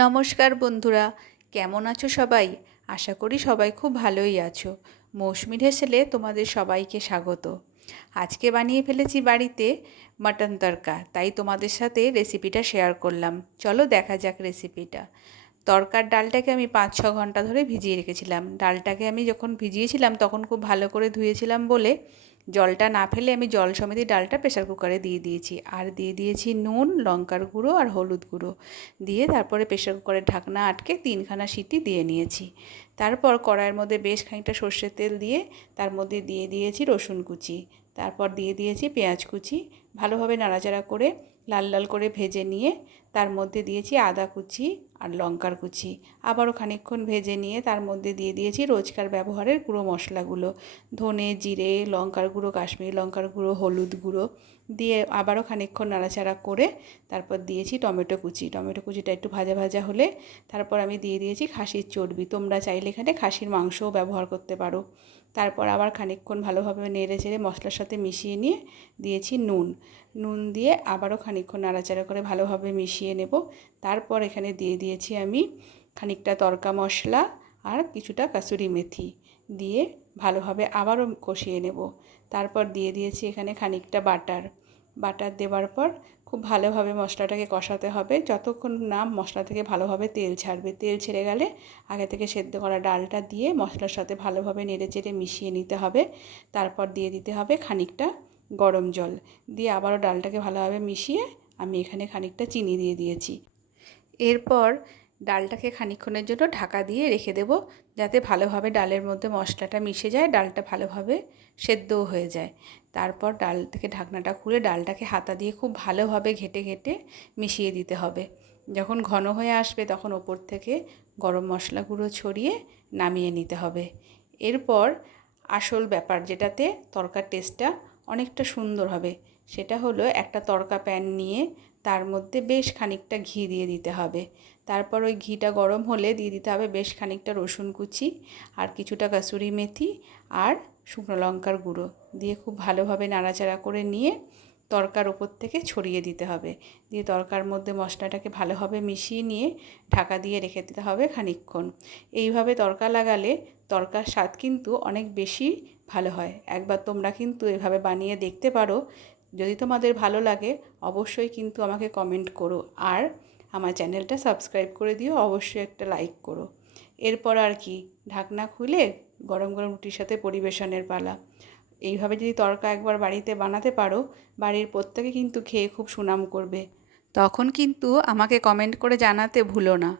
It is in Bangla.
নমস্কার বন্ধুরা, কেমন আছো সবাই? আশা করি সবাই খুব ভালোই আছো। মৌসুমি হেসেলে তোমাদের সবাইকে স্বাগত। আজকে বানিয়ে ফেলেছি বাড়িতে মাটন তড়কা, তাই তোমাদের সাথে রেসিপিটা শেয়ার করলাম। চলো দেখা যাক রেসিপিটা। তড়কার ডালটাকে আমি 5-6 ঘন্টা ধরে ভিজিয়ে রেখেছিলাম। ডালটাকে আমি যখন ভিজিয়েছিলাম তখন খুব ভালো করে ধুয়েছিলাম বলে জলটা না ফেলে আমি জল সমেত ডালটা প্রেসার কুকারে দিয়ে দিয়েছি। আর দিয়ে দিয়েছি নুন, লঙ্কার গুঁড়ো আর হলুদ গুঁড়ো দিয়ে তারপরে প্রেসার কুকারের ঢাকনা আটকে 3খানা সিটি দিয়ে নিয়েছি। তারপর কড়াইয়ের মধ্যে বেশ খানিকটা সর্ষের তেল দিয়ে তার মধ্যে দিয়ে দিয়েছি রসুন কুচি, তারপর দিয়ে দিয়েছি পেঁয়াজ কুচি। ভালোভাবে নাড়াচাড়া করে লাল লাল করে ভেজে নিয়ে তার মধ্যে দিয়েছি আদা কুচি আর লঙ্কার কুচি। আবারও খানিকক্ষণ ভেজে নিয়ে তার মধ্যে দিয়ে দিয়েছি রোজকার ব্যবহারের গুঁড়ো মশলাগুলো, ধনে, জিরে, লঙ্কার গুঁড়ো, কাশ্মীরি লঙ্কার গুঁড়ো, হলুদ গুঁড়ো দিয়ে আবারও খানিকক্ষণ নাড়াচাড়া করে তারপর দিয়েছি টমেটো কুচি। টমেটো কুচিটা একটু ভাজা ভাজা হলে তারপর আমি দিয়ে দিয়েছি খাসির চর্বি। তোমরা চাইলে এখানে খাসির মাংসও ব্যবহার করতে পারো। তারপর আবার খানিকক্ষণ ভালোভাবে নেড়ে চেড়ে মশলার সাথে মিশিয়ে নিয়ে দিয়েছি নুন দিয়ে আবারও খানিকক্ষণ নাড়াচাড়া করে ভালোভাবে মিশিয়ে নেব। তারপর এখানে দিয়ে দিয়েছি আমি খানিকটা তড়কা মশলা আর কিছুটা কাসুরি মেথি দিয়ে ভালোভাবে আবারও কষিয়ে নেব। তারপর দিয়ে দিয়েছি এখানে খানিকটা বাটার দেওয়ার পর খুব ভালোভাবে মশলাটাকে কষাতে হবে যতক্ষণ না মশলা থেকে ভালোভাবে তেল ছাড়বে। তেল ছেড়ে গেলে আগে থেকে সেদ্ধ করা ডালটা দিয়ে মশলার সাথে ভালোভাবে নেড়ে চেড়ে মিশিয়ে নিতে হবে। তারপর দিয়ে দিতে হবে খানিকটা গরম জল দিয়ে আবারও ডালটাকে ভালোভাবে মিশিয়ে আমি এখানে খানিকটা চিনি দিয়ে দিয়েছি। এরপর ডালটাকে খানিকক্ষণের জন্য ঢাকা দিয়ে রেখে দেব, যাতে ভালোভাবে ডালের মধ্যে মশলাটা মিশে যায়, ডালটা ভালোভাবে সেদ্ধও হয়ে যায়। তারপর ডাল থেকে ঢাকনাটা খুলে ডালটাকে হাতা দিয়ে খুব ভালোভাবে ঘেটে ঘেটে মিশিয়ে দিতে হবে। যখন ঘন হয়ে আসবে তখন ওপর থেকে গরম মশলা গুঁড়ো ছড়িয়ে নামিয়ে নিতে হবে। এরপর আসল ব্যাপার, যেটাতে তড়কার টেস্টটা অনেকটা সুন্দর হবে, সেটা হলো একটা তড়কা প্যান নিয়ে তার মধ্যে বেশ খানিকটা ঘি দিয়ে দিতে হবে। তারপর ওই ঘিটা গরম হলে দিয়ে দিতে হবে বেশ খানিকটা রসুন কুচি আর কিছুটা কাসুরি মেথি আর শুকনো লঙ্কার গুঁড়ো দিয়ে খুব ভালোভাবে নাড়াচাড়া করে নিয়ে তড়কার ওপর থেকে ছড়িয়ে দিতে হবে। দিয়ে তড়কার মধ্যে মশলাটাকে ভালোভাবে মিশিয়ে নিয়ে ঢাকা দিয়ে রেখে দিতে হবে খানিকক্ষণ। এইভাবে তড়কা লাগালে তড়কার স্বাদ কিন্তু অনেক বেশি ভালো হয়। একবার তোমরা কিন্তু এভাবে বানিয়ে দেখতে পারো। যদি তোমাদের ভালো লাগে অবশ্যই কিন্তু আমাকে কমেন্ট করো আর আমার চ্যানেলটা সাবস্ক্রাইব করে দিও, অবশ্যই একটা লাইক করো। এরপর আর কি, ঢাকনা খুলে গরম গরম রুটির সাথে পরিবেশনের পালা। এইভাবে যদি তড়কা একবার বাড়িতে বানাতে পারো, বাড়ির প্রত্যেকে কিন্তু খেয়ে খুব সুনাম করবে। তখন কিন্তু আমাকে কমেন্ট করে জানাতে ভুলো না।